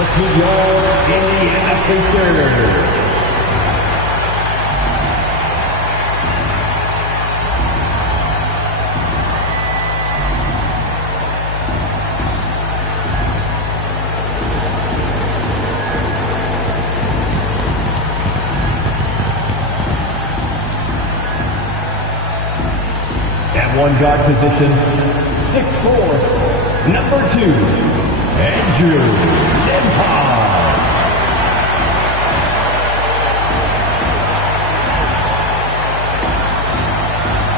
Let's meet your Indiana Pacers. At one guard position, 6'4", number 2, Andrew Memphis.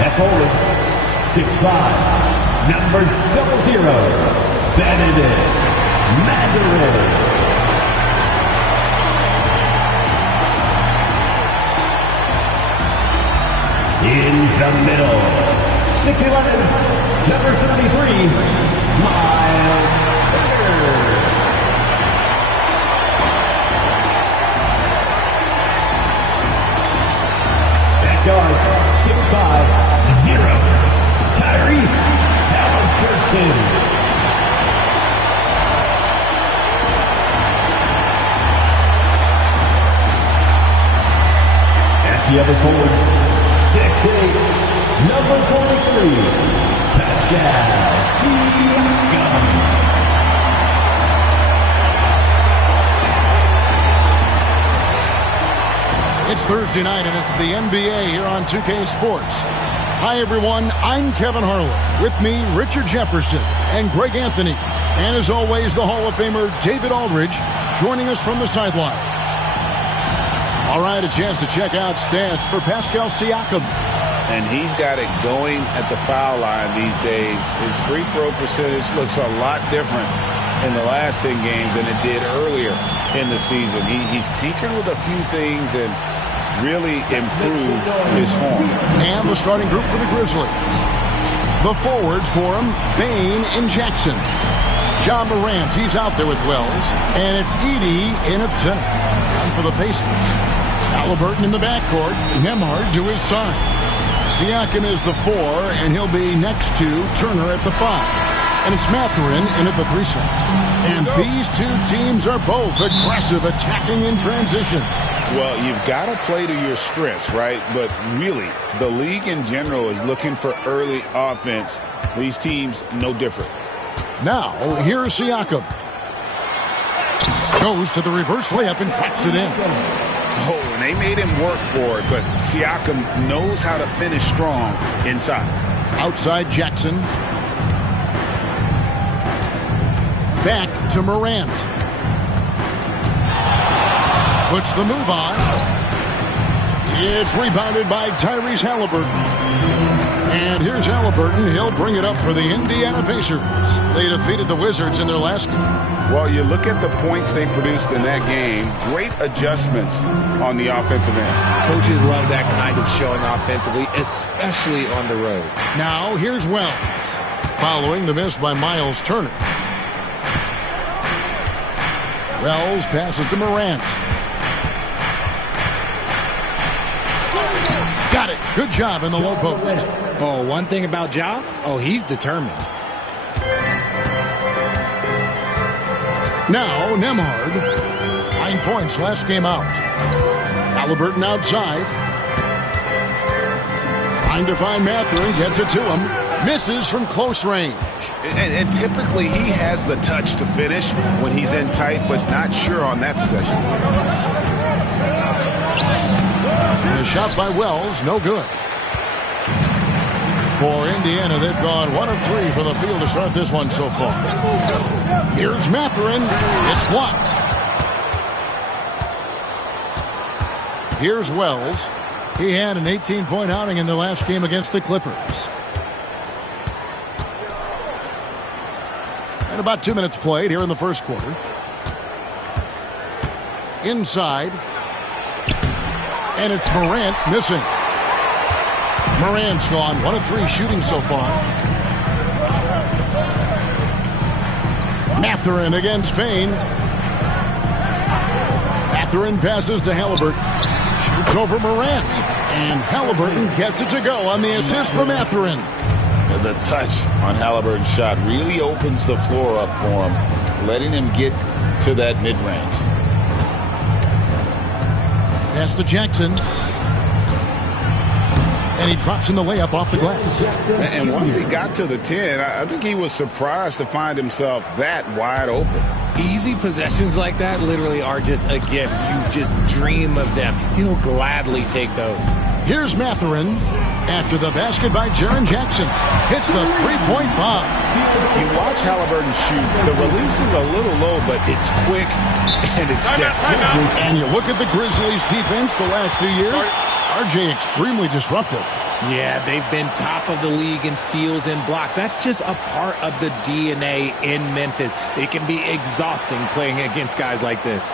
At forward, 6'5", number 00, Benedict Mandarin. In the middle, 6'11", number 33, Miles Turner. At guard, 6'5", 0, Tyrese Halliburton. At the other forward, 6'8", number 43, Pascal Siakam. It's Thursday night, and it's the NBA here on 2K Sports. Hi, everyone. I'm Kevin Harlan. With me, Richard Jefferson and Greg Anthony. And as always, the Hall of Famer David Aldridge joining us from the sidelines. All right, a chance to check out stats for Pascal Siakam. And he's got it going at the foul line these days. His free throw percentage looks a lot different in the last 10 games than it did earlier in the season. He's tinkered with a few things and really improved his form. And the starting group for the Grizzlies. The forwards for him, Bane and Jackson. John Morant, he's out there with Wells. And it's Edey in at center. And for the Pacers, Halliburton in the backcourt, Nembhard to his side. Siakam is the 4, and he'll be next to Turner at the 5. And it's Mathurin in at the 3 slot. And these two teams are both aggressive, attacking in transition. Well, you've got to play to your strengths, right? But really, the league in general is looking for early offense. These teams, no different. Now, here's Siakam. Goes to the reverse layup and claps it in. Oh, and they made him work for it, but Siakam knows how to finish strong inside. Outside Jackson. Back to Morant. Puts the move on. It's rebounded by Tyrese Halliburton. And here's Halliburton. He'll bring it up for the Indiana Pacers. They defeated the Wizards in their last game. Well, you look at the points they produced in that game. Great adjustments on the offensive end. Coaches love that kind of showing offensively, especially on the road. Now, here's Wells. Following the miss by Miles Turner. Wells passes to Morant. Got it. Good job in the low post. Oh, one thing about Ja, he's determined. Now, Nembhard. 9 points last game out. Halliburton outside. Trying to find Mathurin. Gets it to him. Misses from close range. And typically he has the touch to finish when he's in tight, but not sure on that possession. The shot by Wells, no good. For Indiana, they've gone 1 of 3 for the field to start this one so far. Here's Mathurin. It's blocked. Here's Wells. He had an 18-point outing in their last game against the Clippers. And about 2 minutes played here in the first quarter. Inside. And it's Morant missing. Morant's gone 1 of 3 shooting so far. Mathurin against Bane. Mathurin passes to Halliburton. Shoots over Morant. And Halliburton gets it to go on the assist for Mathurin. The touch on Halliburton's shot really opens the floor up for him. letting him get to that mid-range. Pass to Jackson. And he drops in the layup off the glass. And once he got to the 10, I think he was surprised to find himself that wide open. Easy possessions like that literally are just a gift. You just dream of them. He'll gladly take those. Here's Mathurin after the basket by Jaren Jackson. Hits the three-point bomb. You watch Halliburton shoot. The release is a little low, but it's quick and it's definite. And you look at the Grizzlies' defense the last few years. RJ extremely disruptive. Yeah, they've been top of the league in steals and blocks. That's just a part of the DNA in Memphis. It can be exhausting playing against guys like this.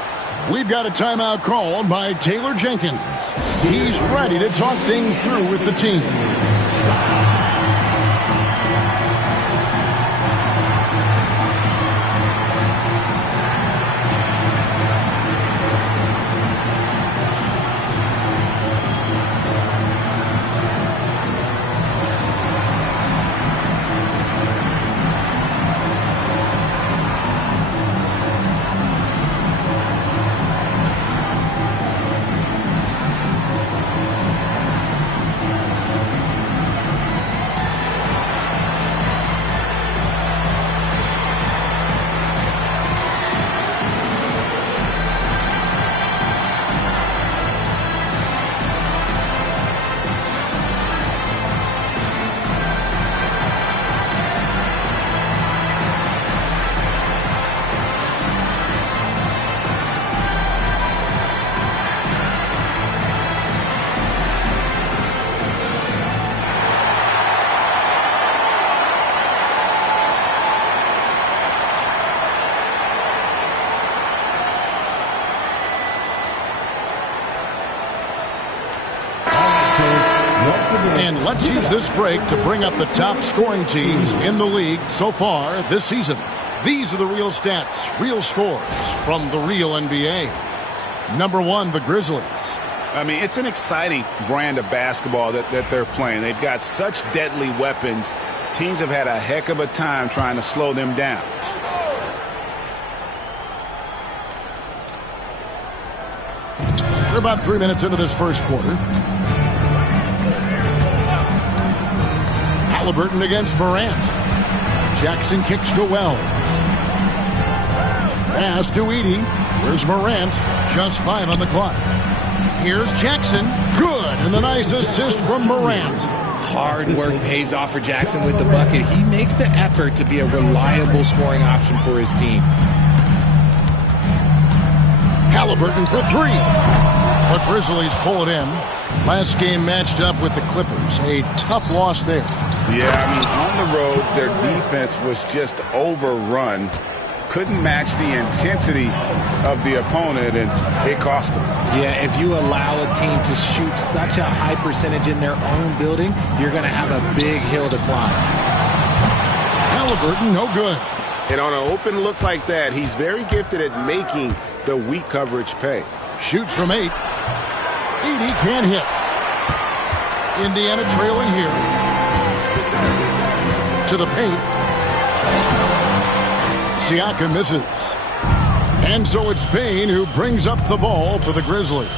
We've got a timeout called by Taylor Jenkins. He's ready to talk things through with the team. And let's use this break to bring up the top scoring teams in the league so far this season. These are the real stats, real scores from the real NBA. Number 1, the Grizzlies. I mean, it's an exciting brand of basketball that they're playing. They've got such deadly weapons. Teams have had a heck of a time trying to slow them down. We're about 3 minutes into this first quarter. Halliburton against Morant. Jackson kicks to Wells. Pass to Edey. Where's Morant? Just 5 on the clock. Here's Jackson. Good. And the nice assist from Morant. Hard work pays off for Jackson with the bucket. He makes the effort to be a reliable scoring option for his team. Halliburton for 3. The Grizzlies pull it in. Last game matched up with the Clippers. A tough loss there. Yeah, I mean, on the road, their defense was just overrun. Couldn't match the intensity of the opponent, and it cost them. Yeah, if you allow a team to shoot such a high percentage in their own building, you're going to have a big hill to climb. Halliburton, no good. And on an open look like that, he's very gifted at making the weak coverage pay. Shoots from 8. Edey can't hit. Indiana trailing here. To the paint. Siakam misses. And so it's Payne who brings up the ball for the Grizzlies.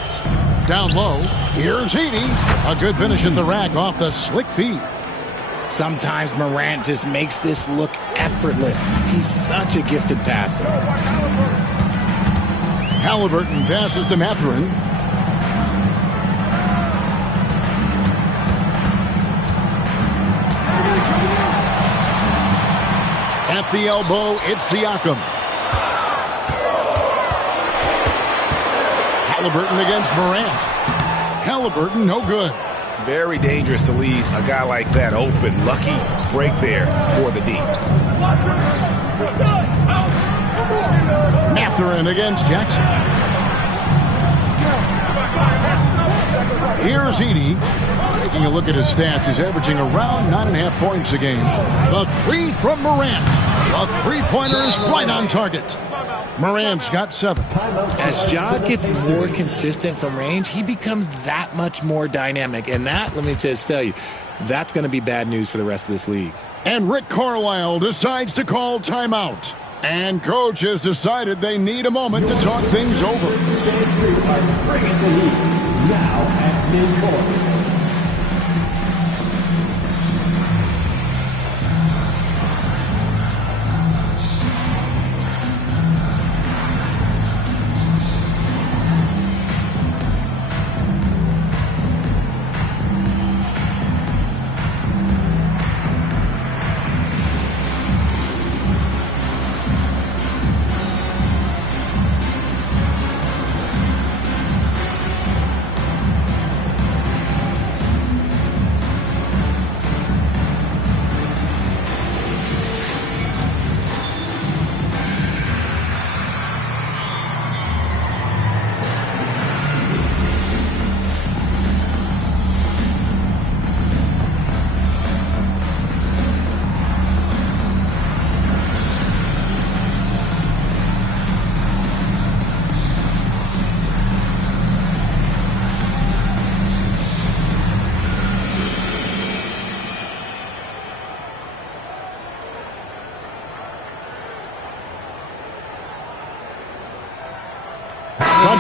Down low, here's Edey. A good finish at the rack off the slick feed. Sometimes Morant just makes this look effortless. He's such a gifted passer. Halliburton passes to Mathurin. At the elbow, it's Siakam. Halliburton against Morant. Halliburton, no good. Very dangerous to leave a guy like that open. Lucky break there for the D. Mathurin against Jackson. Here's Edey. Taking a look at his stats, he's averaging around 9.5 points a game. The 3 from Morant. The three-pointer is right on target. Morant's got 7. As Ja gets more consistent from range, he becomes that much more dynamic. And that, let me just tell you, that's going to be bad news for the rest of this league. And Rick Carlisle decides to call timeout. And coach has decided they need a moment to talk things over. Bringing the heat now at midcourt.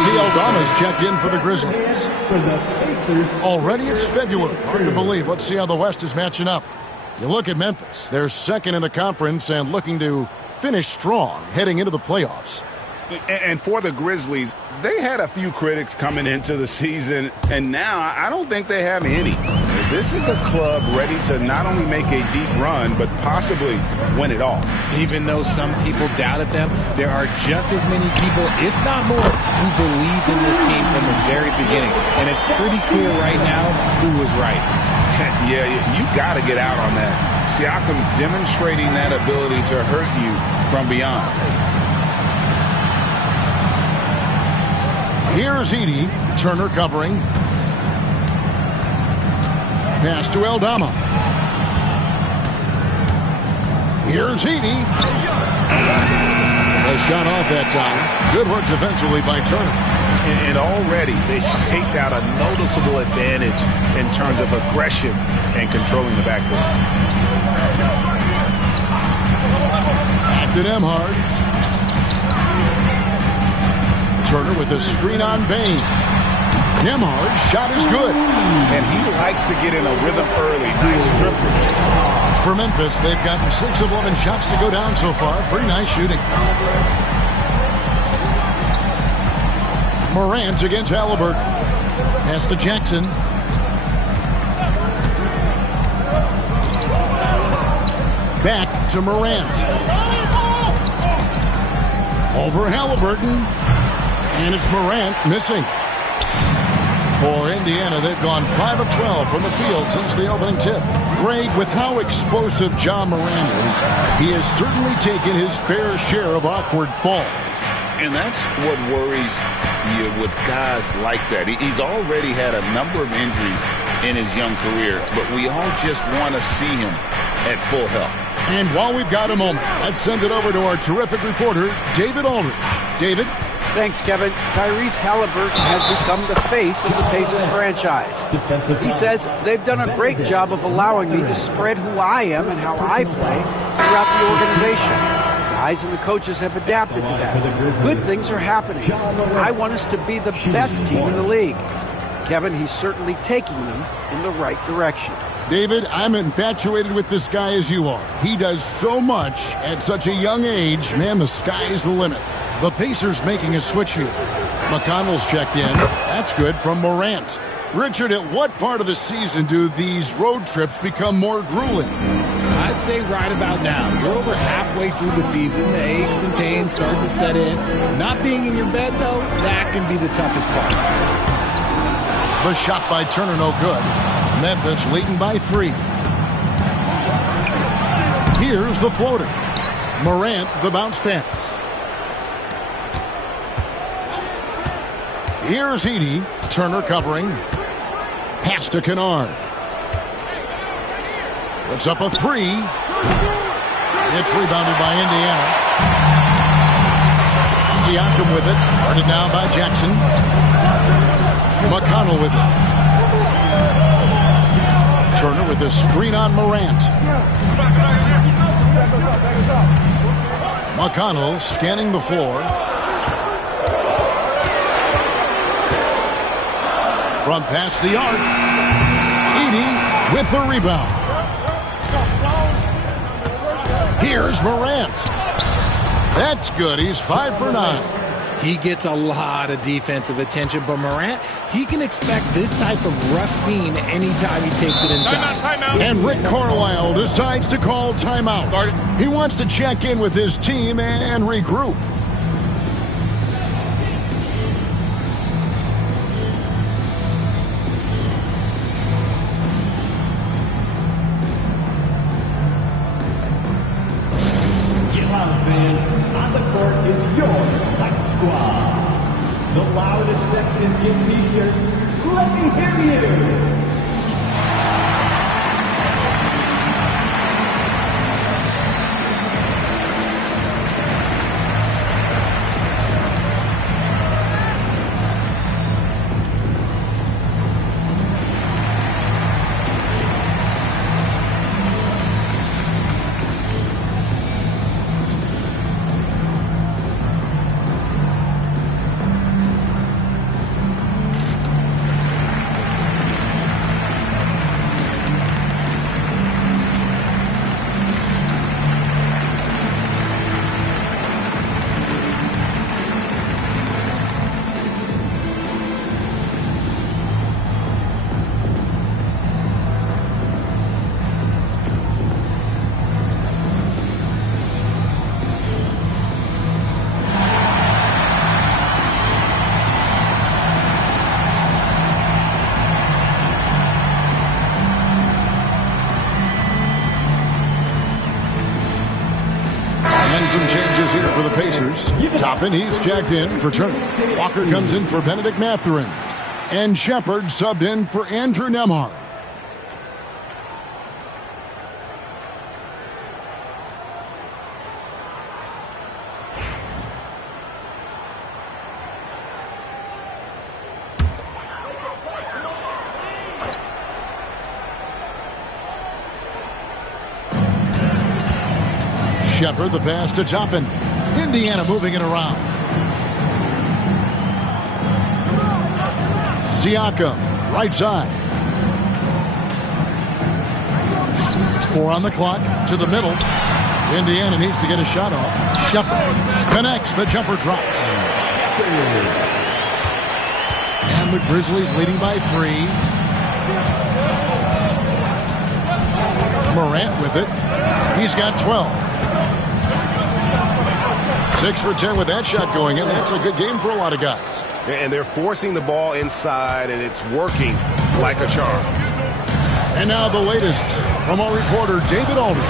Aldama's checked in for the Grizzlies. For the Pacers. Already it's February. Hard to believe. Let's see how the West is matching up. You look at Memphis. They're second in the conference and looking to finish strong heading into the playoffs. And for the Grizzlies, they had a few critics coming into the season, and now I don't think they have any. This is a club ready to not only make a deep run, but possibly win it all. Even though some people doubted them, there are just as many people, if not more, who believed in this team from the very beginning. And it's pretty clear right now who was right. Yeah, you got to get out on that. Siakam demonstrating that ability to hurt you from beyond. Here's Edey. Turner covering. Pass to Aldama. Here's Edey. A shot off that time. Good work defensively by Turner. And already they've staked out a noticeable advantage in terms of aggression and controlling the backboard. Back to Nembhard. Turner with a screen on Bain. Nembhard's shot is good. And he likes to get in a rhythm early. Nice tripper. For Memphis, they've gotten 6 of 11 shots to go down so far. Pretty nice shooting. Morant against Halliburton. Pass to Jackson. Back to Morant. Over Halliburton. And it's Morant missing. For Indiana, they've gone 5 of 12 from the field since the opening tip. Greg, with how explosive Ja Morant is, he has certainly taken his fair share of awkward falls. And that's what worries you with guys like that. He's already had a number of injuries in his young career, but we all just want to see him at full health. And while we've got a moment, let's send it over to our terrific reporter, David Aldridge. David? Thanks, Kevin. Tyrese Halliburton has become the face of the Pacers franchise. He says they've done a great job of allowing me to spread who I am and how I play throughout the organization. The guys and the coaches have adapted to that. Good things are happening. I want us to be the best team in the league. Kevin, he's certainly taking them in the right direction. David, I'm infatuated with this guy as you are. He does so much at such a young age. Man, the sky is the limit. The Pacers making a switch here. McConnell's checked in. That's good from Morant. Richard, at what part of the season do these road trips become more grueling? I'd say right about now. You're over halfway through the season. The aches and pains start to set in. Not being in your bed, though, that can be the toughest part. The shot by Turner, no good. Memphis leading by 3. Here's the floater. Morant, the bounce pass. Here's Edey. Turner covering. Pass to Kennard. Puts up a 3. It's rebounded by Indiana. Siakam with it. Guarded now by Jackson. McConnell with it. Turner with a screen on Morant. McConnell scanning the floor. From past the arc. Edey with the rebound. Here's Morant. That's good. He's 5 for 9. He gets a lot of defensive attention, but Morant, he can expect this type of rough scene anytime he takes it inside. Timeout. And Rick Carlisle decides to call timeout. He wants to check in with his team and regroup. On the court is your Fight Squad. The loudest sections get t-shirts. Let me hear you. Some changes here for the Pacers. Toppin, he's checked in for Turner. Walker comes in for Benedict Mathurin. And Shepard subbed in for Andrew Nembhard. Shepard, the pass to Toppin. Indiana moving it around. Siakam, right side. 4 on the clock, to the middle. Indiana needs to get a shot off. Shepard connects, the jumper drops. And the Grizzlies leading by 3. Morant with it. He's got 12. 6 for 10 with that shot going in. That's a good game for a lot of guys. And they're forcing the ball inside, and it's working like a charm. And now the latest from our reporter, David Aldridge.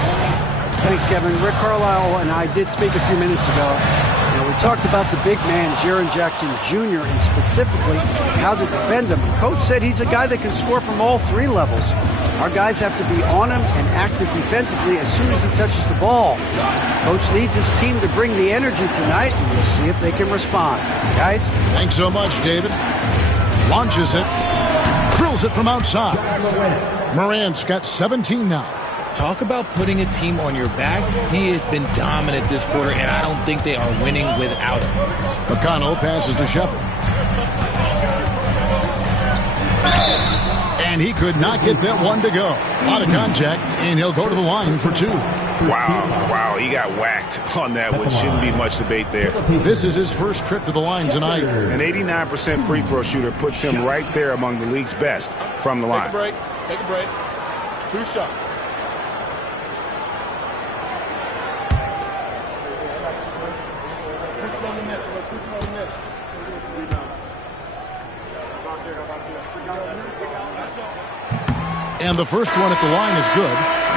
Thanks, Kevin. Rick Carlisle and I did speak a few minutes ago. We talked about the big man, Jaren Jackson Jr., and specifically how to defend him. Coach said he's a guy that can score from all 3 levels. Our guys have to be on him and active defensively as soon as he touches the ball. Coach needs his team to bring the energy tonight, and we'll see if they can respond. Guys? Thanks so much, David. Launches it. Drills it from outside. Morant's got 17 now. Talk about putting a team on your back. He has been dominant this quarter, and I don't think they are winning without him. McConnell passes to Shepard. And he could not get that one to go. A lot of contact, and he'll go to the line for 2. Wow, he got whacked on that one. Shouldn't be much debate there. This is his first trip to the line tonight. An 89% free throw shooter puts him right there among the league's best from the line. Take a break. 2 shots. And the first one at the line is good.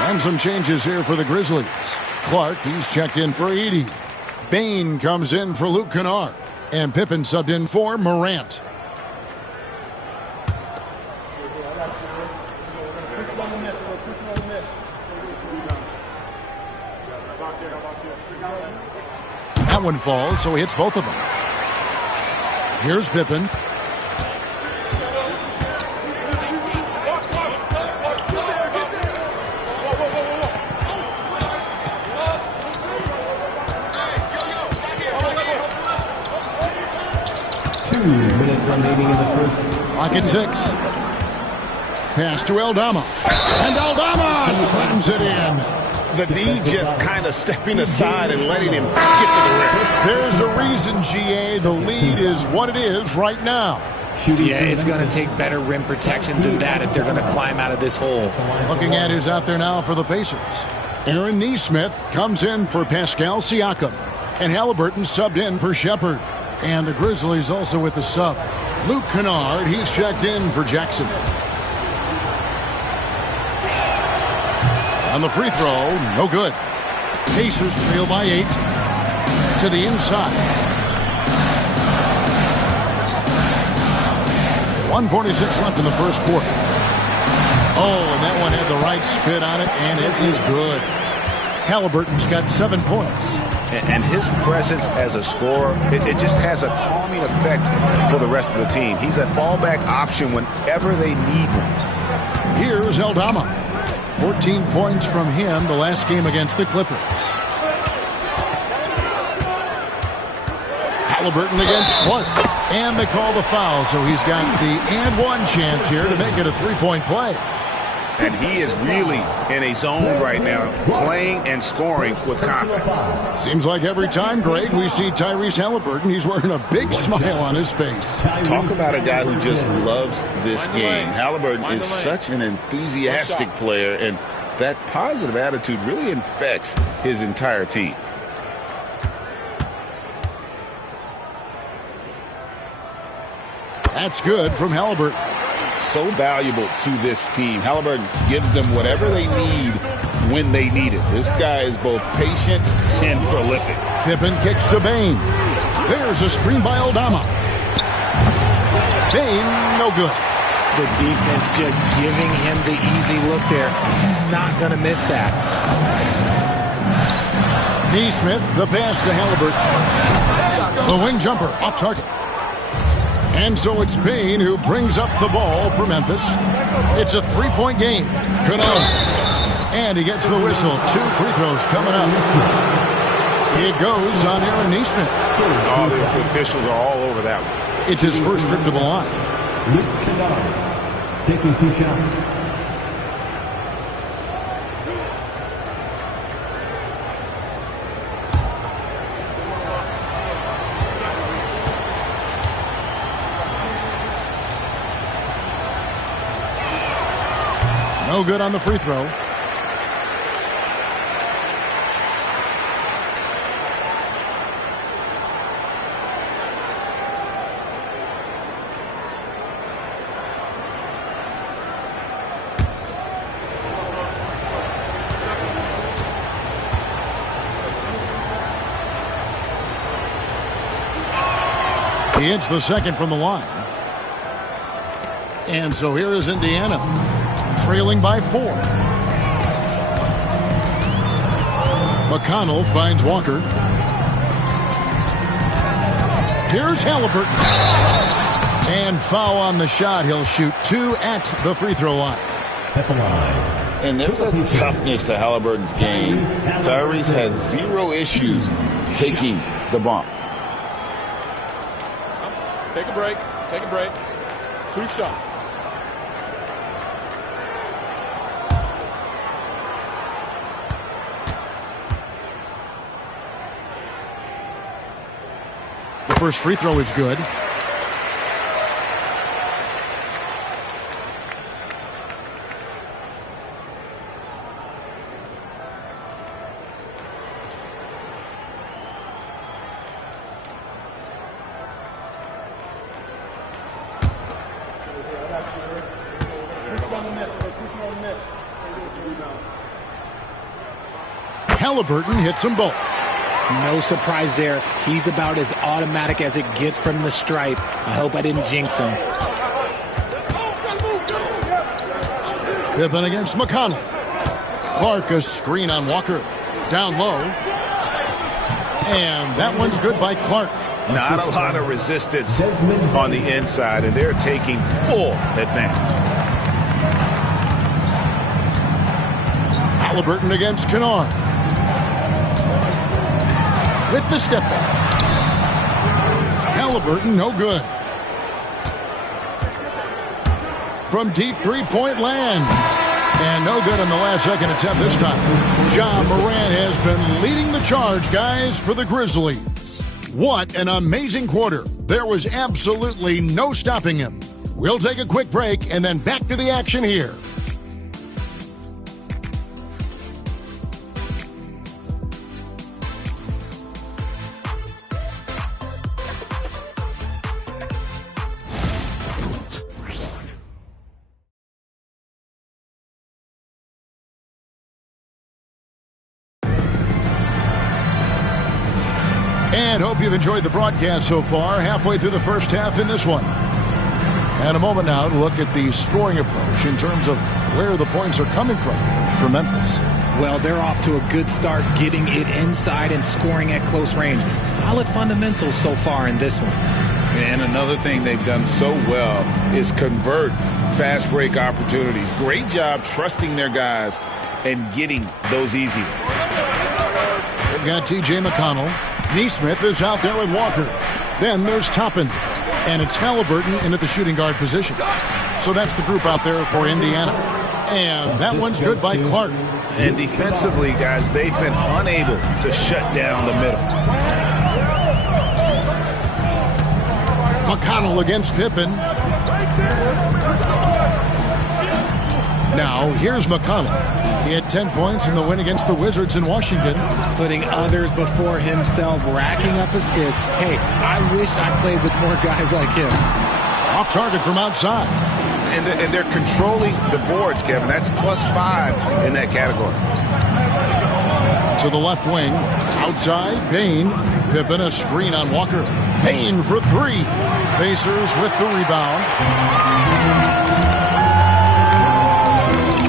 And some changes here for the Grizzlies. Clark, he's checked in for Edey. Bain comes in for Luke Kennard. And Pippen subbed in for Morant. That one falls, so he hits both of them. Here's Pippen. 2 minutes remaining in the first. Clock at 6. Pass to Aldama. And Aldama slams it in. The D just kind of stepping aside and letting him get to the rim. There's a reason, GA. The lead is what it is right now. Yeah, it's going to take better rim protection than that if they're going to climb out of this hole. Looking at who's out there now for the Pacers. Aaron Nesmith comes in for Pascal Siakam. And Halliburton subbed in for Shepherd. And the Grizzlies also with the sub. Luke Kennard, he's checked in for Jackson. On the free throw, no good. Pacers trail by 8. To the inside. 1:46 left in the first quarter. Oh, and that one had the right spin on it, and it is good. Halliburton's got 7 points. And his presence as a scorer, it just has a calming effect for the rest of the team. He's a fallback option whenever they need one. Here's Aldama. 14 points from him the last game against the Clippers. Halliburton against Clark. And they call the foul, so he's got the and one chance here to make it a 3-point play. And he is really in a zone right now, playing and scoring with confidence. Seems like every time, Greg, we see Tyrese Halliburton, he's wearing a big smile on his face. Talk about a guy who just loves this game. Halliburton is such an enthusiastic player, and that positive attitude really infects his entire team. That's good from Halliburton. So valuable to this team. Halliburton gives them whatever they need when they need it. This guy is both patient and prolific. Pippen kicks to Bane. There's a screen by Aldama. Bane, no good. The defense just giving him the easy look there. He's not going to miss that. Nesmith, the pass to Halliburton. The wing jumper off target. And so it's Bane who brings up the ball for Memphis. It's a 3-point game. Kennard. And he gets the whistle. 2 free throws coming up. It goes on Aaron Nesmith. All the officials are all over that one. It's his first trip to the line. Luke Kennard taking 2 shots. No good on the free throw. He hits the second from the line. And so here is Indiana, trailing by 4. McConnell finds Walker. Here's Halliburton. And foul on the shot. He'll shoot 2 at the free throw line. At the line. And there's a toughness to Halliburton's game. Tyrese has 0 issues taking the bump. Take a break. Take a break. 2 shots. The first free throw is good. Halliburton hits them both. No surprise there. He's about as automatic as it gets from the stripe. I hope I didn't jinx him. Pippen against McConnell. Clark, a screen on Walker. Down low. And that one's good by Clark. Not a lot of resistance on the inside, and they're taking full advantage. Halliburton against Kennard. With the step back. Halliburton, no good. from deep three-point land. And no good on the last-second attempt this time. Ja Morant has been leading the charge, guys, for the Grizzlies. What an amazing quarter. There was absolutely no stopping him. We'll take a quick break and then back to the action here. And hope you've enjoyed the broadcast so far. Halfway through the first half in this one. And a moment now to look at the scoring approach in terms of where the points are coming from for Memphis. Well, they're off to a good start getting it inside and scoring at close range. Solid fundamentals so far in this one. And another thing they've done so well is convert fast break opportunities. Great job trusting their guys and getting those easy ones. They've got T.J. McConnell. Neesmith is out there with Walker. Then there's Toppin. And it's Halliburton in at the shooting guard position. So that's the group out there for Indiana. And that one's good by Clark. And defensively, guys, they've been unable to shut down the middle. McConnell against Pippen. Now, here's McConnell. He had 10 points in the win against the Wizards in Washington. Putting others before himself, racking up assists. Hey, I wish I played with more guys like him. Off target from outside. And they're controlling the boards, Kevin. That's +5 in that category. To the left wing. Outside, Payne. Pippen a screen on Walker. Payne for three. Pacers with the rebound.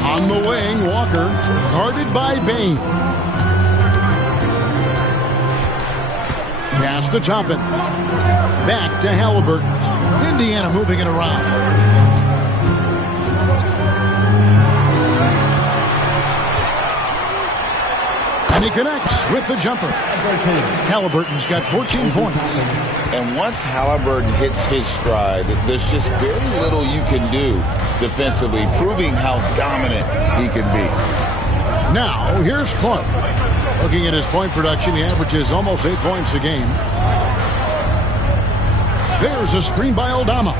On the wing, Walker, guarded by Bain. Pass to Toppin. Back to Halliburton. Indiana moving it around. And he connects with the jumper. Halliburton's got 14 points. And once Halliburton hits his stride, there's just very little you can do defensively, proving how dominant he can be. Now, here's Clark. Looking at his point production, he averages almost 8 points a game. There's a screen by Aldama.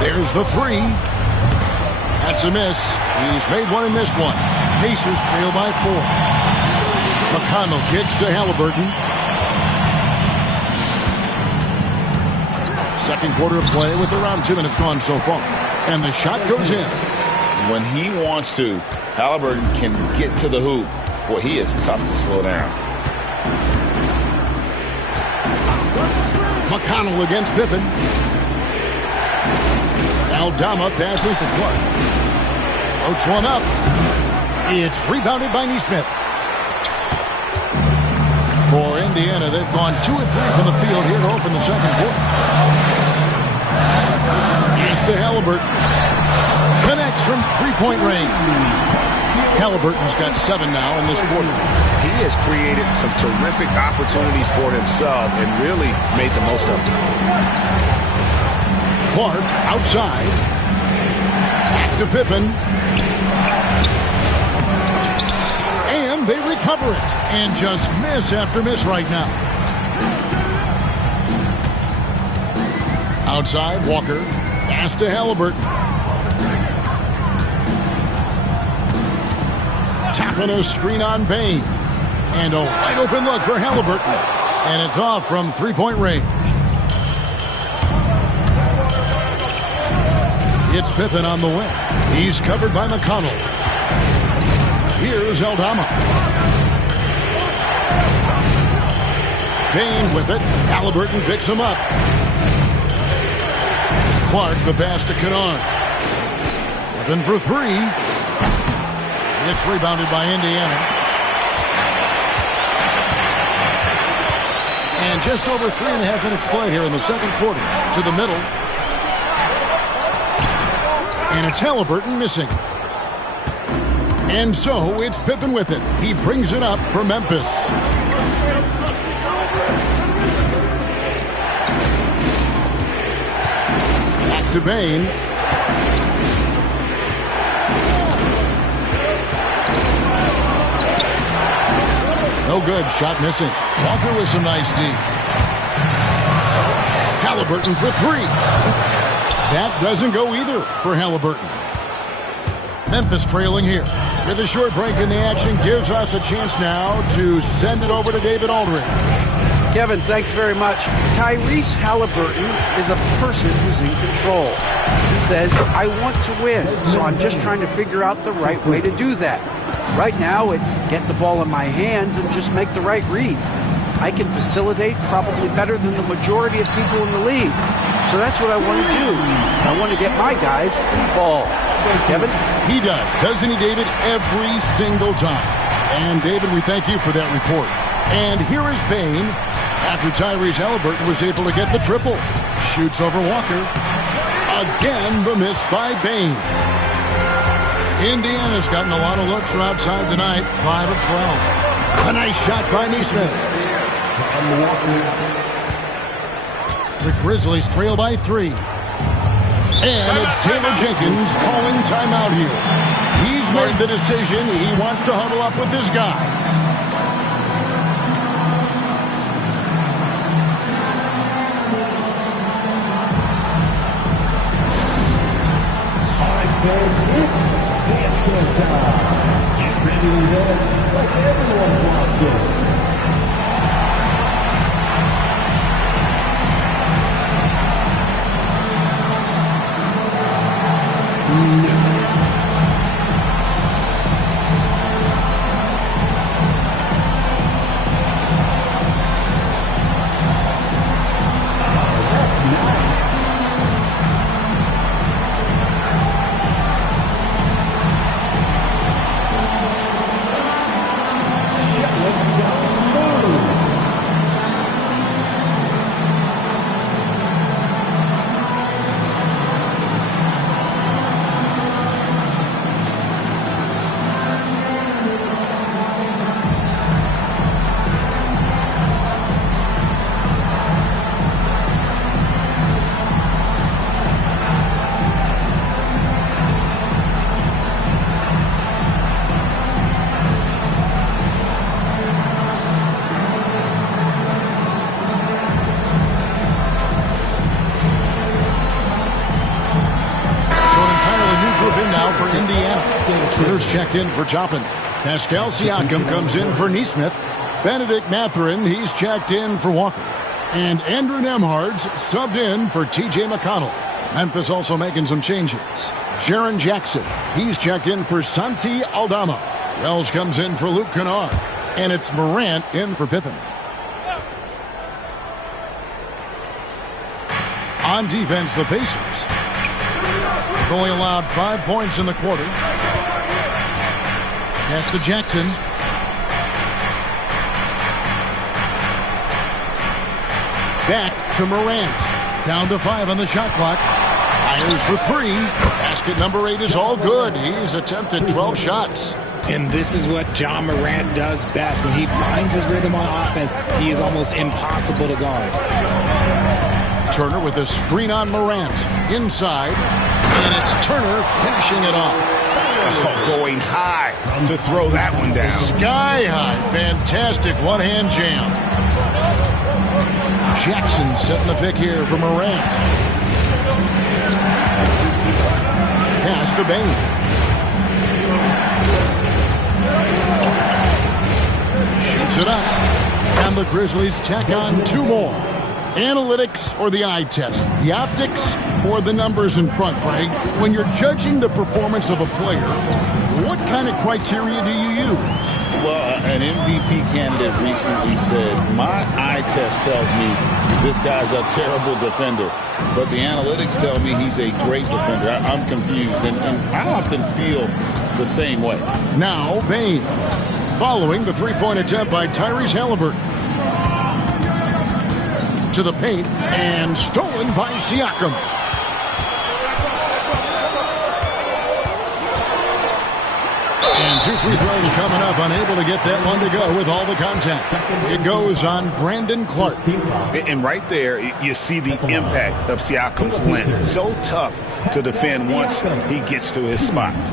There's the three. That's a miss. He's made one and missed one. Pacers trail by 4. McConnell kicks to Halliburton. Second quarter of play with around 2 minutes gone so far. And the shot goes in. When he wants to, Halliburton can get to the hoop. Boy, he is tough to slow down. McConnell against Pippen. Aldama passes to Clark. Floats one up. It's rebounded by Neesmith. For Indiana, they've gone 2 of 3 from the field here to open the second quarter. He's to Halliburton. Connects from three-point range. Halliburton's got 7 now in this quarter. He has created some terrific opportunities for himself and really made the most of them. Clark outside. Back to Pippen. And they recover it. And just miss after miss right now. Outside, Walker. Pass to Halliburton. Tapping a screen on Bain. And a wide open look for Halliburton. And it's off from three-point range. It's Pippen on the wing. He's covered by McConnell. Here's Aldama. Bain with it. Halliburton picks him up. Clark the pass to Kennard. Pippen for 3. It's rebounded by Indiana. And just over 3.5 minutes played here in the second quarter. To the middle. And it's Halliburton missing. And so it's Pippen with it. He brings it up for Memphis. Back to Bain. No good. Shot missing. Walker with some nice D. Halliburton for three. That doesn't go either for Halliburton. Memphis trailing here. With a short break in the action, gives us a chance now to send it over to David Aldridge. Kevin, thanks very much. Tyrese Halliburton is a person who's in control. He says, I want to win, so I'm just trying to figure out the right way to do that. Right now, it's get the ball in my hands and just make the right reads. I can facilitate probably better than the majority of people in the league. So that's what I want to do. I want to get my guys involved. Kevin? He does, doesn't he, David? Every single time. And, David, we thank you for that report. And here is Bain after Tyrese Halliburton was able to get the triple. Shoots over Walker. Again, the miss by Bain. Indiana's gotten a lot of looks from outside tonight. 5 of 12. A nice shot by Nesmith. The Grizzlies trail by 3. And it's Taylor Jenkins calling timeout here. He's made the decision. He wants to huddle up with his guys. Get ready to go like everyone wants to. Twitter's checked in for Joppin. Pascal Siakam comes in for Nesmith. Benedict Mathurin, he's checked in for Walker. And Andrew Nemhard's subbed in for T.J. McConnell. Memphis also making some changes. Sharon Jackson, he's checked in for Santi Aldama. Wells comes in for Luke Kennard. And it's Morant in for Pippen. On defense, the Pacers. They've only allowed 5 points in the quarter. Pass to Jackson. Back to Morant. Down to 5 on the shot clock. Fires for 3. Basket number 8 is all good. He's attempted 12 shots. And this is what John Morant does best. When he finds his rhythm on offense, he is almost impossible to guard. Turner with a screen on Morant. Inside. And it's Turner finishing it off. Oh, going high to throw that one down. Sky high. Fantastic one-hand jam. Jackson setting the pick here for Morant. Pass to Bain. Shoots it up. And the Grizzlies tack on 2 more. Analytics or the eye test? The optics or the numbers in front, Greg? When you're judging the performance of a player, what kind of criteria do you use? Well, an MVP candidate recently said, my eye test tells me this guy's a terrible defender, but the analytics tell me he's a great defender. I'm confused, and I often feel the same way. Now, Bain, following the three-point attempt by Tyrese Halliburton. To the paint, and stolen by Siakam. And 2 free throws coming up, unable to get that one to go with all the contact. It goes on Brandon Clark. And right there, you see the impact of Siakam's length. So tough to defend once he gets to his spots.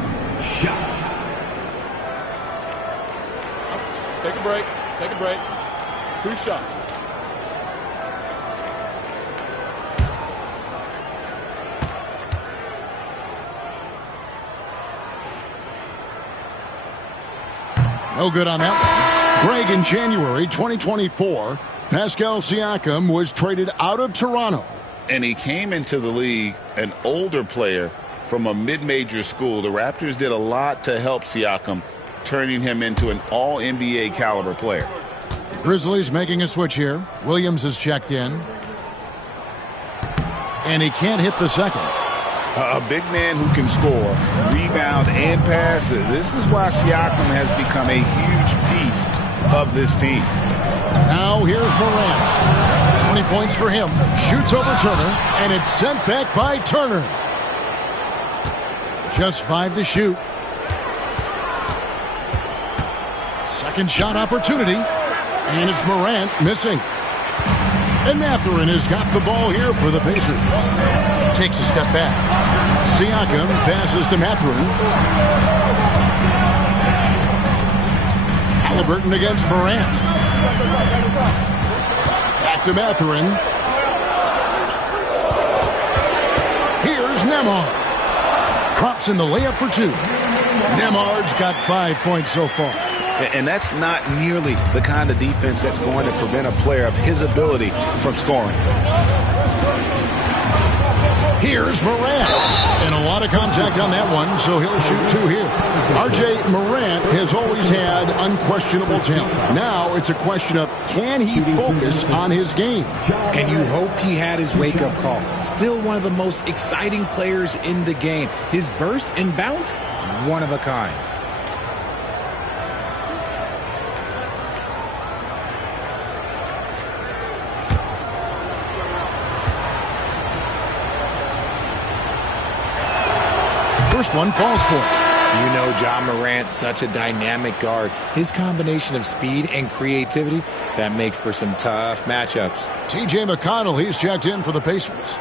Take a break. Take a break. 2 shots. No good on that one. Greg, in January 2024, Pascal Siakam was traded out of Toronto. And he came into the league an older player from a mid-major school. The Raptors did a lot to help Siakam, turning him into an all-NBA caliber player. The Grizzlies making a switch here. Williams has checked in. And he can't hit the second. A big man who can score, rebound, and pass. This is why Siakam has become a huge piece of this team. Now here's Morant. 20 points for him. Shoots over Turner, and it's sent back by Turner. Just 5 to shoot. Second shot opportunity, and it's Morant missing. And Mathurin has got the ball here for the Pacers. Takes a step back. Siakam passes to Mathurin. Halliburton against Morant. Back to Mathurin. Here's Nembhard. Drops in the layup for 2. Nembhard's got 5 points so far. And that's not nearly the kind of defense that's going to prevent a player of his ability from scoring. Here's Morant. And a lot of contact on that one, so he'll shoot 2 here. R.J. Morant has always had unquestionable talent. Now it's a question of, can he focus on his game? And you hope he had his wake-up call. Still one of the most exciting players in the game. His burst and bounce, one of a kind. First one falls for him. You know John Morant, such a dynamic guard. His combination of speed and creativity, that makes for some tough matchups. T.J. McConnell, he's checked in for the Pacers.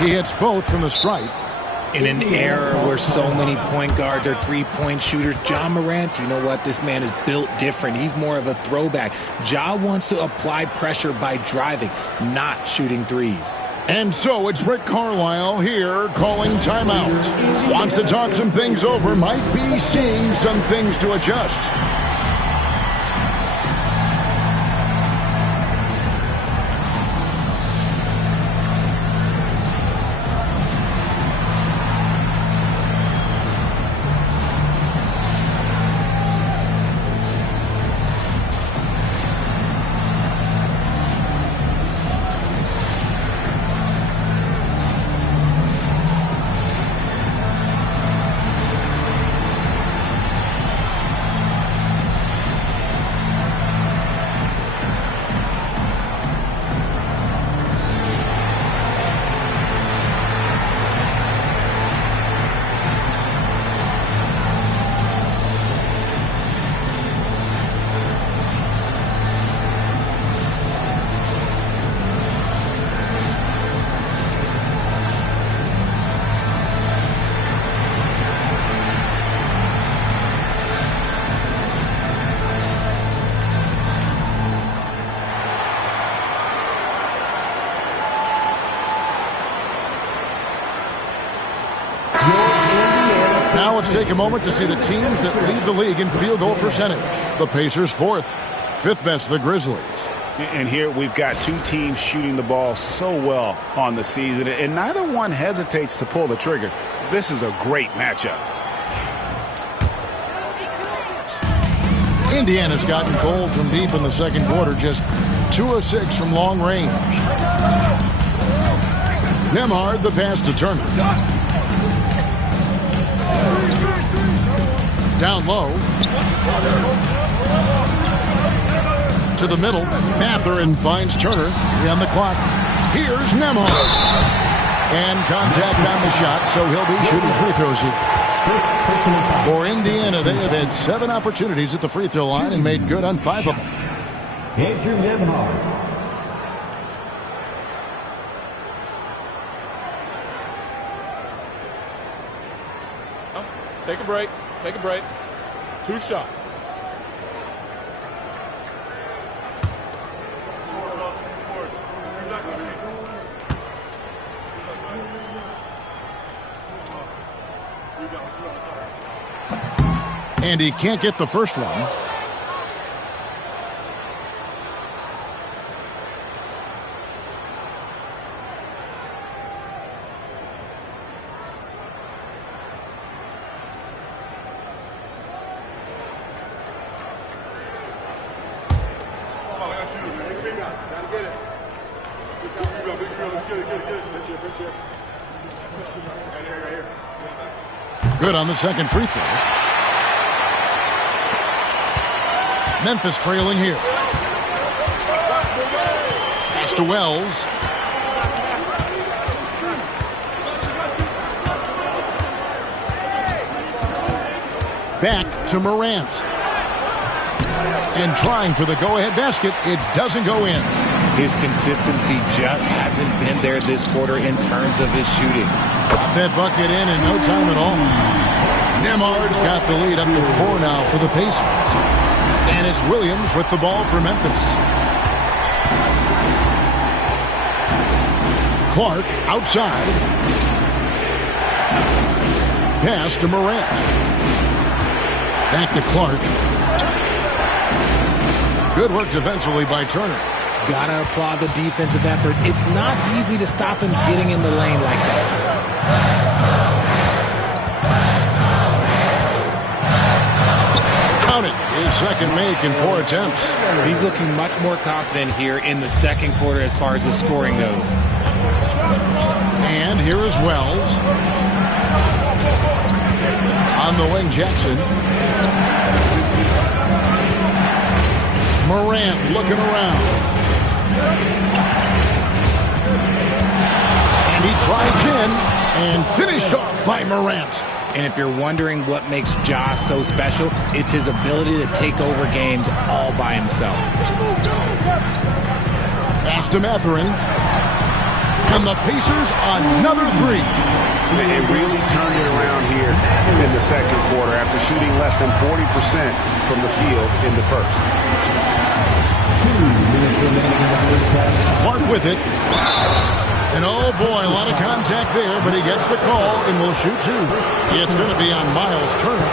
He hits both from the stripe. In an era where so many point guards are three-point shooters, John Morant, you know what? This man is built different. He's more of a throwback. Ja wants to apply pressure by driving, not shooting threes. And so it's Rick Carlisle here calling timeout. Wants to talk some things over, might be seeing some things to adjust. Now let's take a moment to see the teams that lead the league in field goal percentage. The Pacers 4th, 5th best the Grizzlies. And here we've got 2 teams shooting the ball so well on the season, and neither one hesitates to pull the trigger. This is a great matchup. Indiana's gotten cold from deep in the second quarter, just 2 of 6 from long range. Nembhard, the pass to Turner. Down low. to the middle. Mathurin finds Turner. On the clock. Here's Nembhard. And contact on the shot, so he'll be shooting free throws here. For Indiana, they have had 7 opportunities at the free throw line and made good on 5 of them. Andrew Nembhard. Take a break. Take a break. 2 shots. And he can't get the first one. Good on the second free throw. Memphis trailing here. Pass to Wells. Back to Morant. And trying for the go-ahead basket. It doesn't go in. His consistency just hasn't been there this quarter in terms of his shooting. Got that bucket in no time at all. Nembhard's got the lead up to 4 now for the Pacers. And it's Williams with the ball for Memphis. Clark outside. Pass to Morant. Back to Clark. Good work defensively by Turner. Gotta applaud the defensive effort. It's not easy to stop him getting in the lane like that. Counted. His second make in 4 attempts. He's looking much more confident here in the second quarter as far as the scoring goes. And here is Wells. On the wing, Jackson. Morant looking around. And he drives in and finished off by Morant. And if you're wondering what makes Josh so special, it's his ability to take over games all by himself. Pass to Mathurin. And the Pacers another 3. They really turned it around here in the second quarter after shooting less than 40% from the field in the first. 2 minutes remaining in the first half. Clark with it. And oh boy, a lot of contact there, but he gets the call and will shoot 2. It's going to be on Miles Turner.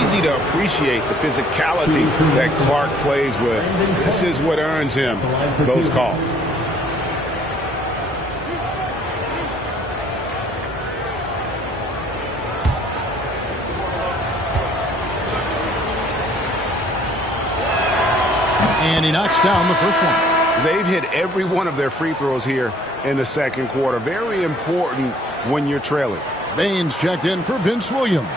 Easy to appreciate the physicality that Clark plays with. This is what earns him those calls. And he knocks down the first one. They've hit every one of their free throws here in the second quarter. Very important when you're trailing. Baines checked in for Vince Williams.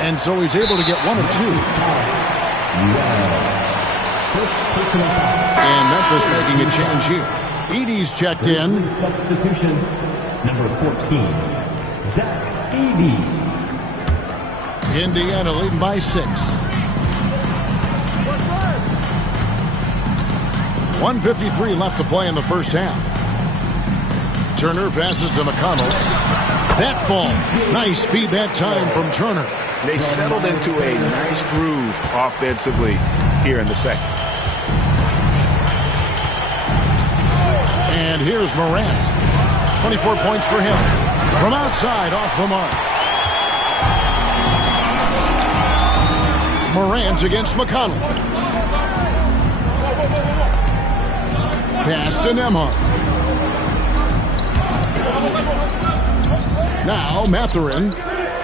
And so he's able to get 1 of 2. And Memphis making a change here. Edey's checked in. Substitution number 14, Zach Edey. Indiana leading by 6. 1:53 left to play in the first half. Turner passes to McConnell. That ball. Nice feed that time from Turner. They've settled into a nice groove offensively here in the second. And here's Morant. 24 points for him. From outside, off the mark. Morant against McConnell. Pass to Nembhard. Now Mathurin.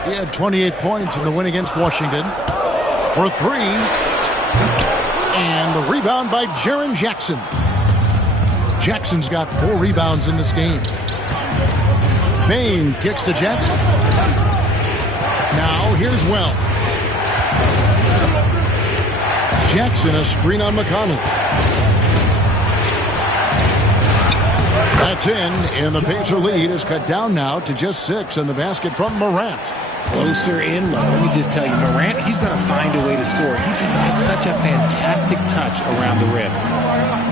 He had 28 points in the win against Washington. For 3. And the rebound by Jaren Jackson. Jackson's got 4 rebounds in this game. Bain kicks to Jackson. Now here's Wells. Jackson, a screen on McConnell. That's in, and the Pacer lead is cut down now to just 6, and the basket from Morant. Closer in low. Let me just tell you, Morant, he's going to find a way to score. He just has such a fantastic touch around the rim.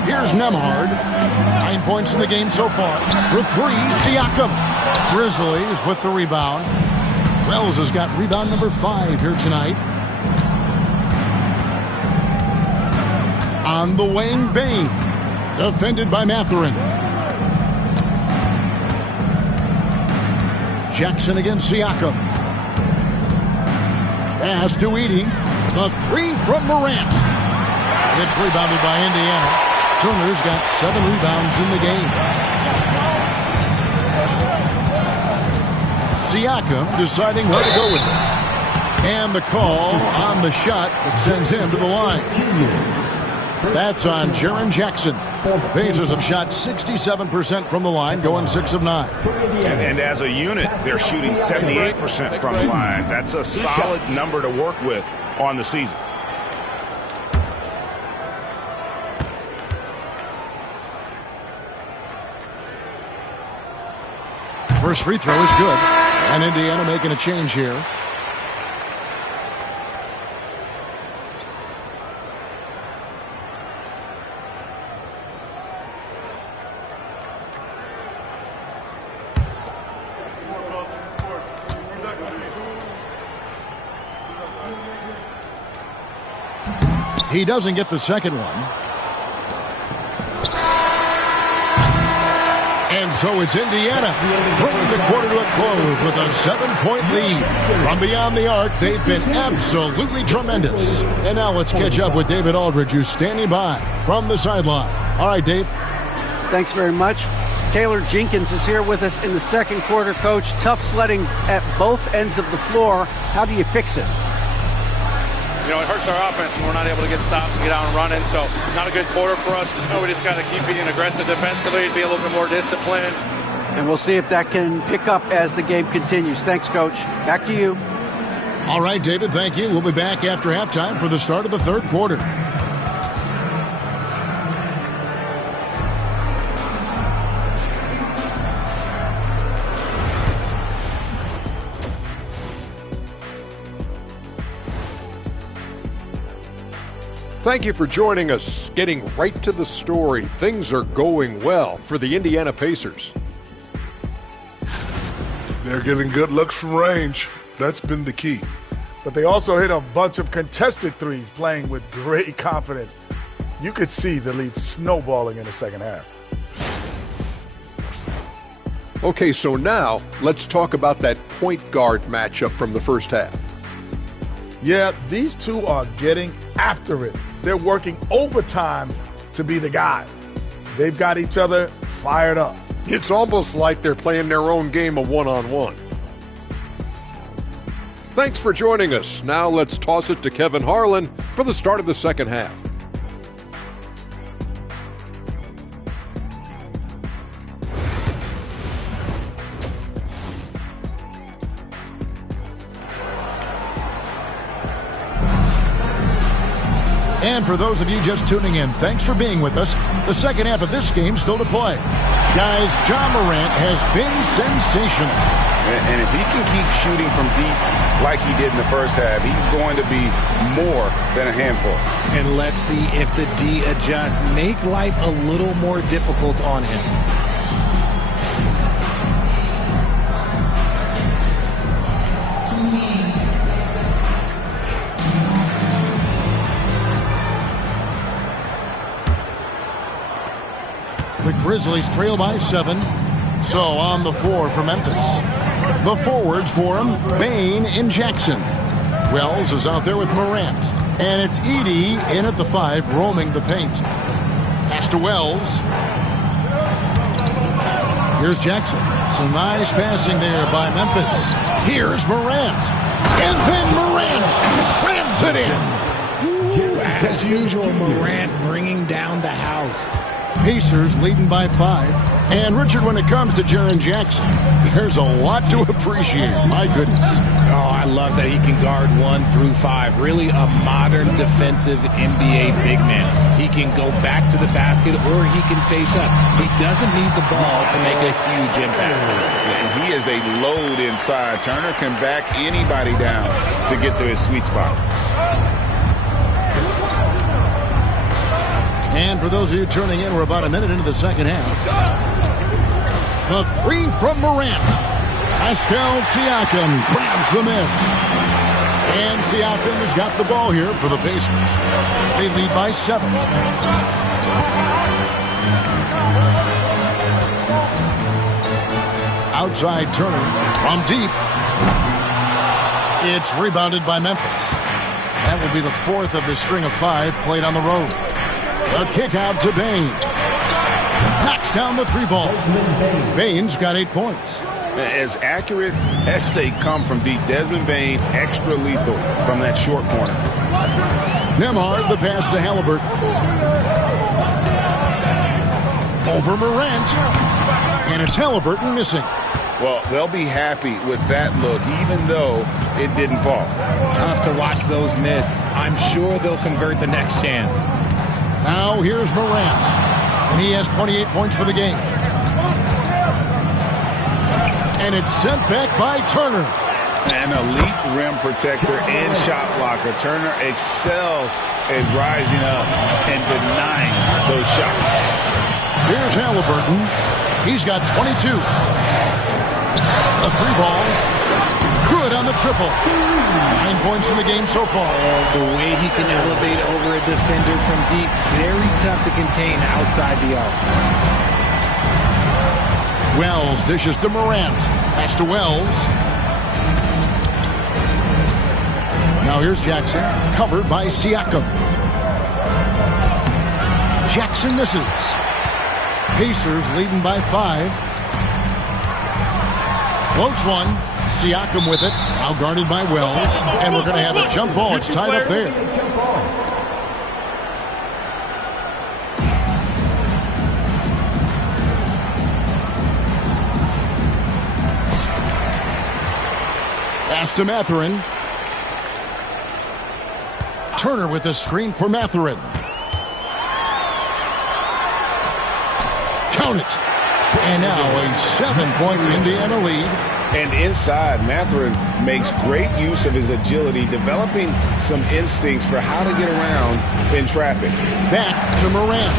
Here's Nembhard. 9 points in the game so far. For 3, Siakam. Grizzlies with the rebound. Wells has got rebound number 5 here tonight. On the wing, Bain. Defended by Mathurin. Jackson against Siakam. Pass to Edey. The 3 from Morant. It's rebounded by Indiana. Turner's got 7 rebounds in the game. Siakam deciding where to go with it. And the call on the shot that sends him to the line. That's on Jaren Jackson. The Pacers have shot 67% from the line, going 6 of 9. And as a unit, they're shooting 78% from the line. That's a solid number to work with on the season. First free throw is good. And Indiana making a change here. He doesn't get the second one. And so it's Indiana bringing the quarter to a close with a 7-point lead. From beyond the arc, they've been absolutely tremendous. And now let's catch up with David Aldridge, who's standing by from the sideline. All right, Dave. Thanks very much. Taylor Jenkins is here with us in the second quarter, Coach. Tough sledding at both ends of the floor. How do you fix it? You know, it hurts our offense when we're not able to get stops and get out and running. So not a good quarter for us. We just got to keep being aggressive defensively, be a little bit more disciplined. And we'll see if that can pick up as the game continues. Thanks, Coach. Back to you. All right, David, thank you. We'll be back after halftime for the start of the third quarter. Thank you for joining us. Getting right to the story, things are going well for the Indiana Pacers. They're getting good looks from range. That's been the key. But they also hit a bunch of contested threes, playing with great confidence. You could see the lead snowballing in the second half. Okay, so now let's talk about that point guard matchup from the first half. Yeah, these two are getting after it. They're working overtime to be the guy. They've got each other fired up. It's almost like they're playing their own game of one-on-one. Thanks for joining us. Now let's toss it to Kevin Harlan for the start of the second half. And for those of you just tuning in, thanks for being with us. The second half of this game still to play. Guys, Ja Morant has been sensational. And if he can keep shooting from deep like he did in the first half, he's going to be more than a handful. And let's see if the D adjusts. Make life a little more difficult on him. The Grizzlies trail by 7. So on the floor for Memphis. The forwards for him, Bain and Jackson. Wells is out there with Morant. And it's Edey in at the 5, roaming the paint. Pass to Wells. Here's Jackson. Some nice passing there by Memphis. Here's Morant. And then Morant slams it in. As usual, Morant bringing down the house. Pacers leading by 5. And, Richard, when it comes to Jaren Jackson, there's a lot to appreciate. My goodness. Oh, I love that he can guard 1 through 5. Really a modern defensive NBA big man. He can go back to the basket or he can face up. He doesn't need the ball to make a huge impact. And he is a load inside. Turner can back anybody down to get to his sweet spot. And for those of you turning in, we're about a minute into the second half. The 3 from Morant. Pascal Siakam grabs the miss. And Siakam has got the ball here for the Pacers. They lead by 7. Outside Turner from deep. It's rebounded by Memphis. That will be the 4th of the string of 5 played on the road. A kick out to Bain. Knocks down the 3 ball. Bain's got 8 points. As accurate as they come from deep, Desmond Bain extra lethal from that short corner. Nembhard, the pass to Halliburton. Over Morant. And it's Halliburton missing. Well, they'll be happy with that look, even though it didn't fall. Tough to watch those miss. I'm sure they'll convert the next chance. Now here's Morant. And he has 28 points for the game. And it's sent back by Turner. An elite rim protector and shot blocker. Turner excels at rising up and denying those shots. Here's Halliburton. He's got 22. A 3 ball. Good on the triple. 9 points in the game so far. The way he can elevate over a defender from deep, very tough to contain outside the arc. Wells dishes to Morant. Pass to Wells. Now here's Jackson, covered by Siakam. Jackson misses. Pacers leading by 5. Floats one. Siakam with it. Now guarded by Wells. And we're going to have a jump ball. It's tied up there. Pass to Mathurin. Turner with the screen for Mathurin. Count it. And now a 7-point Indiana lead. And inside, Mathurin makes great use of his agility, developing some instincts for how to get around in traffic. Back to Morant.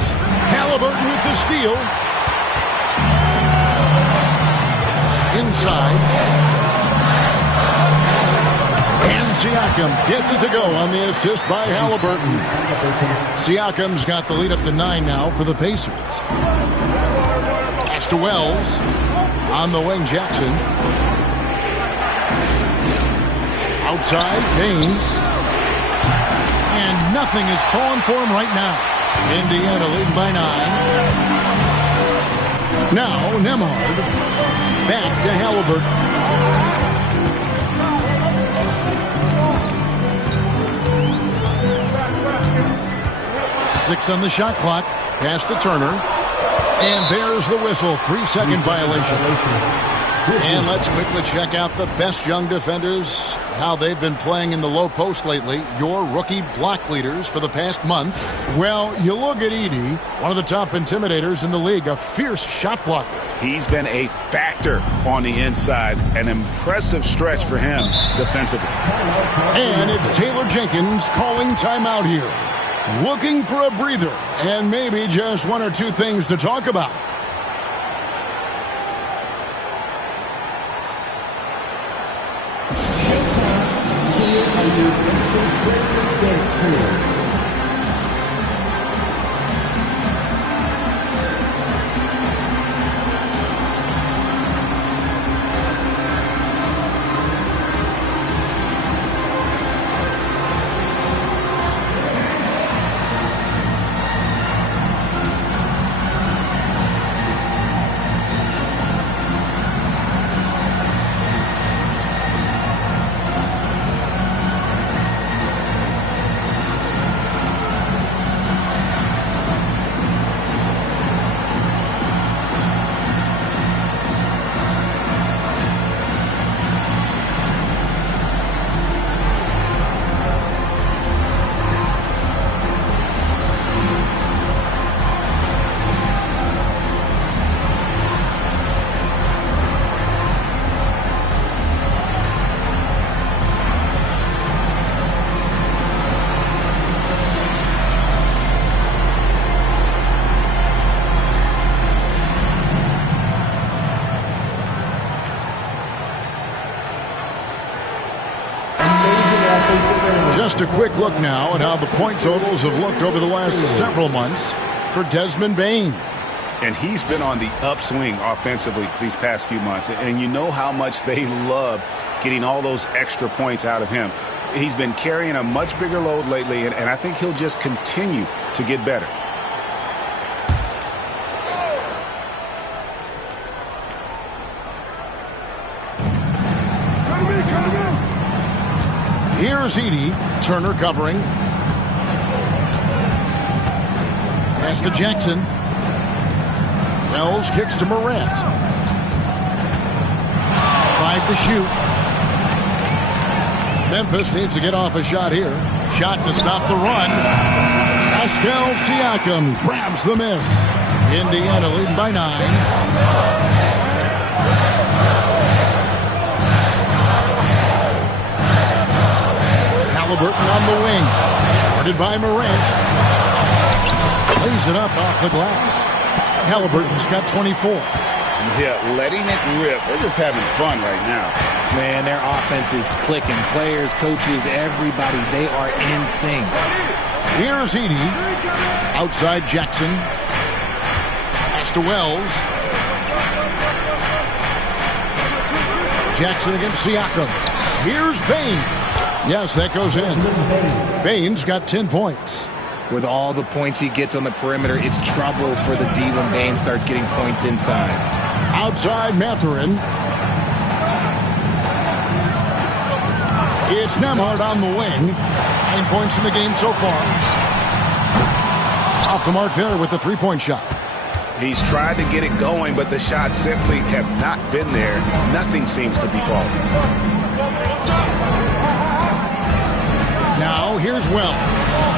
Halliburton with the steal. Inside. And Siakam gets it to go on the assist by Halliburton. Siakam's got the lead up to 9 now for the Pacers. Pass to Wells. On the wing, Jackson. Outside, Bain. And nothing is falling for him right now. Indiana leading by 9. Now, Nembhard. Back to Halliburton. 6 on the shot clock. Pass to Turner. And there's the whistle. 3-second violation. And let's quickly check out the best young defenders, how they've been playing in the low post lately. Your rookie block leaders for the past month. Well, you look at Edey, one of the top intimidators in the league, a fierce shot blocker. He's been a factor on the inside. An impressive stretch for him defensively. And it's Taylor Jenkins calling timeout here. Looking for a breather and maybe just 1 or 2 things to talk about. Just a quick look now at how the point totals have looked over the last several months for Desmond Bane. And he's been on the upswing offensively these past few months. And you know how much they love getting all those extra points out of him. He's been carrying a much bigger load lately, and I think he'll just continue to get better. Here's Edey. Turner covering. Pass to Jackson. Wells kicks to Morant. 5 to shoot. Memphis needs to get off a shot here. Shot to stop the run. Pascal Siakam grabs the miss. Indiana leading by 9. Halliburton on the wing. Guarded by Morant. Lays it up off the glass. Halliburton's got 24. Yeah, letting it rip. They're just having fun right now. Man, their offense is clicking. Players, coaches, everybody, they are in sync. Here's Edey. Outside Jackson. Pass to Wells. Jackson against Siakam. Here's Bane. Yes, that goes in. Bane's got 10 points. With all the points he gets on the perimeter, it's trouble for the D when Bane starts getting points inside. Outside Mathurin. It's Nembhard on the wing. 9 points in the game so far. Off the mark there with the three-point shot. He's tried to get it going, but the shots simply have not been there. Nothing seems to be falling. Now here's Wells.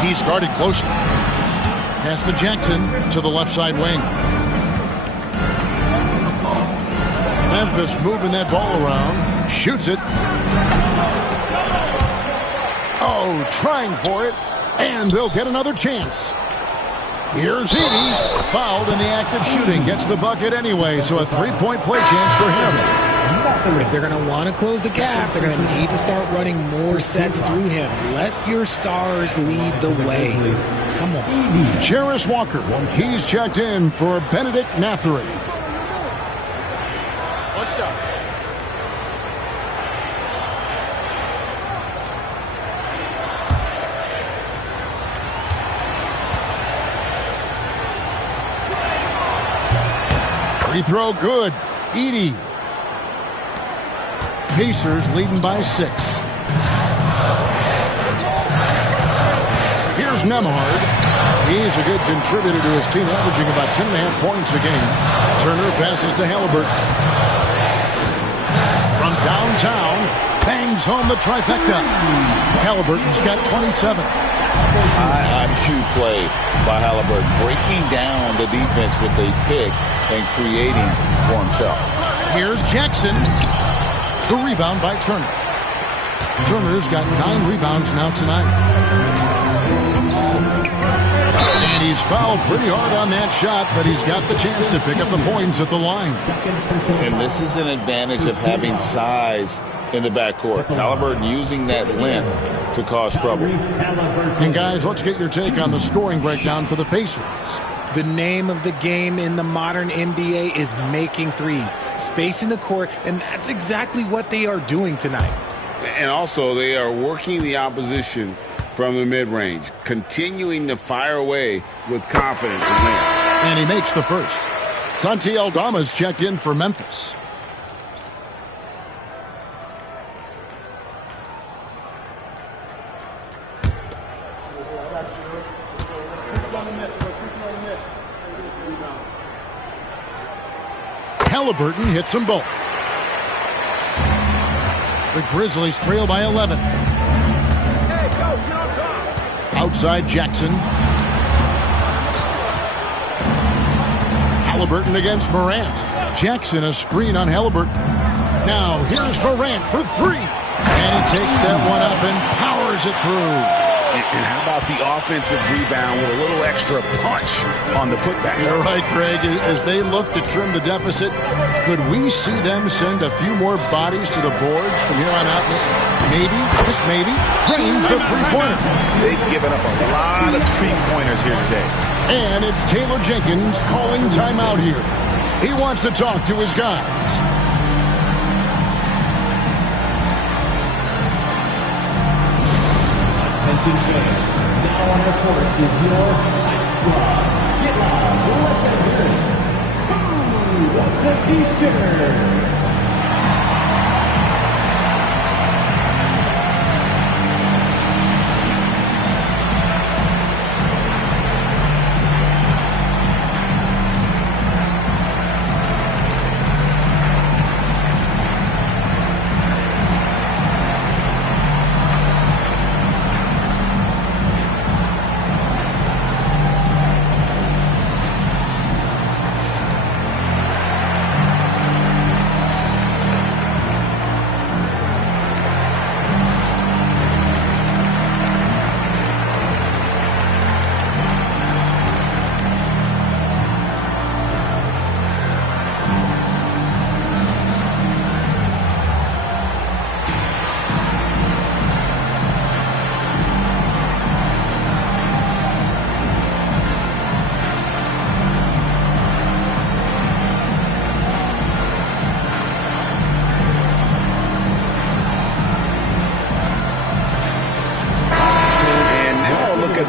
He's guarded closely. Pass to Jackson to the left side wing. Memphis moving that ball around. Shoots it. Oh, trying for it. And they'll get another chance. Here's Edey. Fouled in the act of shooting. Gets the bucket anyway, so a three-point play chance for him. If they're going to want to close the gap, they're going to need to start running more sets through him. Let your stars lead the way. Come on. Jarris Walker. He's checked in for Benedict Mathurin. One shot. Free throw good. Edey. Pacers leading by 6. Here's Nembhard. He's a good contributor to his team, averaging about 10.5 points a game. Turner passes to Halliburton. From downtown, bangs home the trifecta. Halliburton's got 27. High IQ play by Halliburton, breaking down the defense with a pick and creating for himself. Here's Jackson. The rebound by Turner. Turner's got 9 rebounds now tonight. And he's fouled pretty hard on that shot, but he's got the chance to pick up the points at the line. And this is an advantage of having size in the backcourt. Halliburton using that length to cause trouble. And guys, let's get your take on the scoring breakdown for the Pacers. The name of the game in the modern NBA is making threes, spacing the court, and that's exactly what they are doing tonight. And also, they are working the opposition from the mid-range, continuing to fire away with confidence from there. And he makes the first. Santi Aldama's checked in for Memphis. Halliburton hits them both. The Grizzlies trail by 11. Outside Jackson. Halliburton against Morant. Jackson a screen on Halliburton. Now here's Morant for 3. And he takes that one up and powers it through. And how about about the offensive rebound with a little extra punch on the putback. You're right, Greg. As they look to trim the deficit, could we see them send a few more bodies to the boards from here on out? Maybe, just maybe, drains the three-pointer. They've given up a lot of three-pointers here today. And it's Taylor Jenkins calling timeout here. He wants to talk to his guys. Attention fans, now on the court is your Fight Squad. Get loud, let them hear it. Who wants a t-shirt?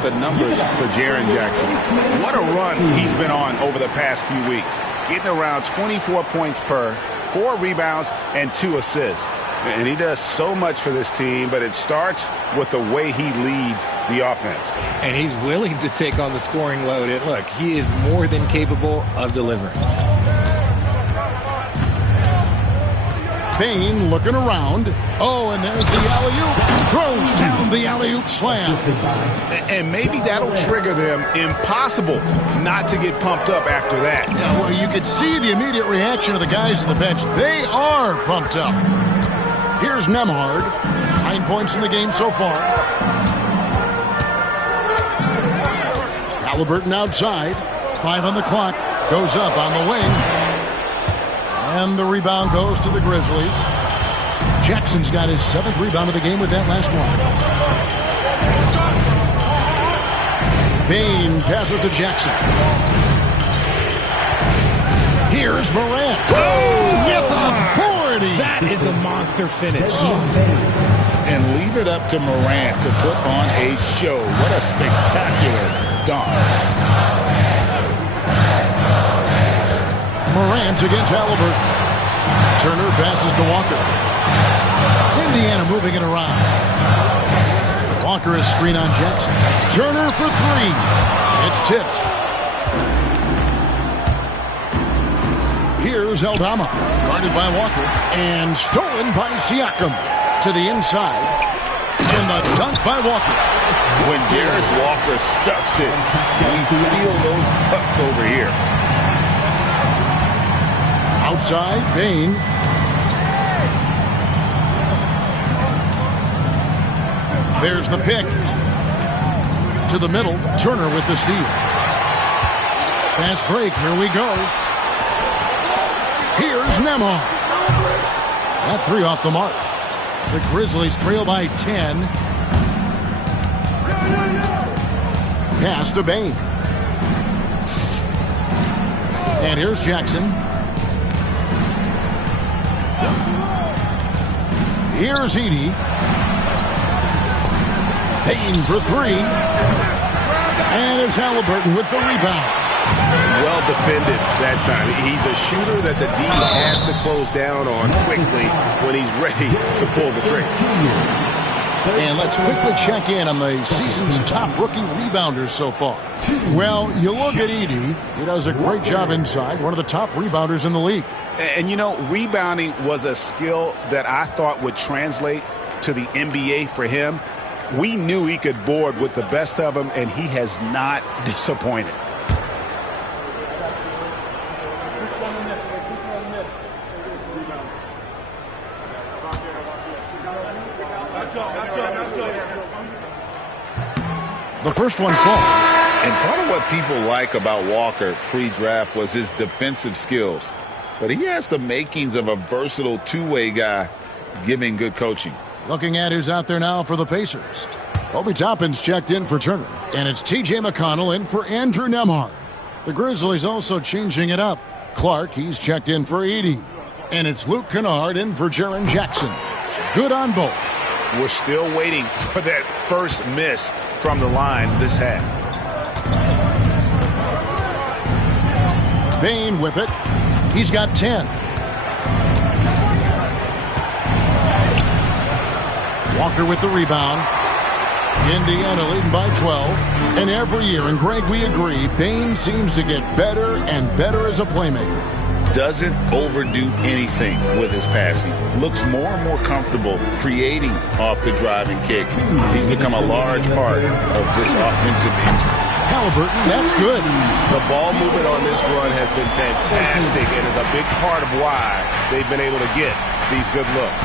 The numbers for Jaren Jackson. What a run he's been on over the past few weeks. Getting around 24 points per, 4 rebounds, and 2 assists. And he does so much for this team, but it starts with the way he leads the offense. And he's willing to take on the scoring load. And look, he is more than capable of delivering. Bane looking around. Oh, and there's the alley-oop. Throws down the alley-oop slam. And maybe that'll trigger them. Impossible not to get pumped up after that. Yeah, well, you could see the immediate reaction of the guys on the bench. They are pumped up. Here's Nembhard. 9 points in the game so far. Halliburton outside. 5 on the clock. Goes up on the wing. And the rebound goes to the Grizzlies. Jackson's got his 7th rebound of the game with that last one. Bane passes to Jackson. Here's Morant. With authority. That is a monster finish. And leave it up to Morant to put on a show. What a spectacular dunk. Morant against Halliburton. Turner passes to Walker. Indiana moving it around. Walker is screen on Jackson. Turner for 3. It's tipped. Here's Aldama. Guarded by Walker. And stolen by Siakam. To the inside. And the dunk by Walker. When Darius Walker stuffs it, we feel those bucks over here. Outside, Bane. There's the pick. To the middle, Turner with the steal. Fast break, here we go. Here's Nembhard. That 3 off the mark. The Grizzlies trail by 10. Pass to Bane. And here's Jackson. Here's Edey. Payne for 3. And it's Halliburton with the rebound. Well defended that time. He's a shooter that the D has to close down on quickly when he's ready to pull the trigger. And let's quickly check in on the season's top rookie rebounders so far. Well, you look at Edey. He does a great job inside. One of the top rebounders in the league. And, you know, rebounding was a skill that I thought would translate to the NBA for him. We knew he could board with the best of them, and he has not disappointed. The first one falls. And part of what people like about Walker pre-draft was his defensive skills. But he has the makings of a versatile two-way guy giving good coaching. Looking at who's out there now for the Pacers. Obi Toppin's checked in for Turner. And it's T.J. McConnell in for Andrew Nembhard. The Grizzlies also changing it up. Clark, he's checked in for Edey. And it's Luke Kennard in for Jaren Jackson. Good on both. We're still waiting for that first miss from the line this half. Bane with it. He's got 10. Walker with the rebound. Indiana leading by 12. And every year, and Greg, we agree, Bane seems to get better and better as a playmaker. Doesn't overdo anything with his passing. Looks more and more comfortable creating off the driving kick. He's become a large part of this offensive engine. Halliburton, that's good. The ball movement on this run has been fantastic and is a big part of why they've been able to get these good looks.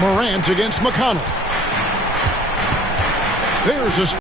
Morant against McConnell. There's a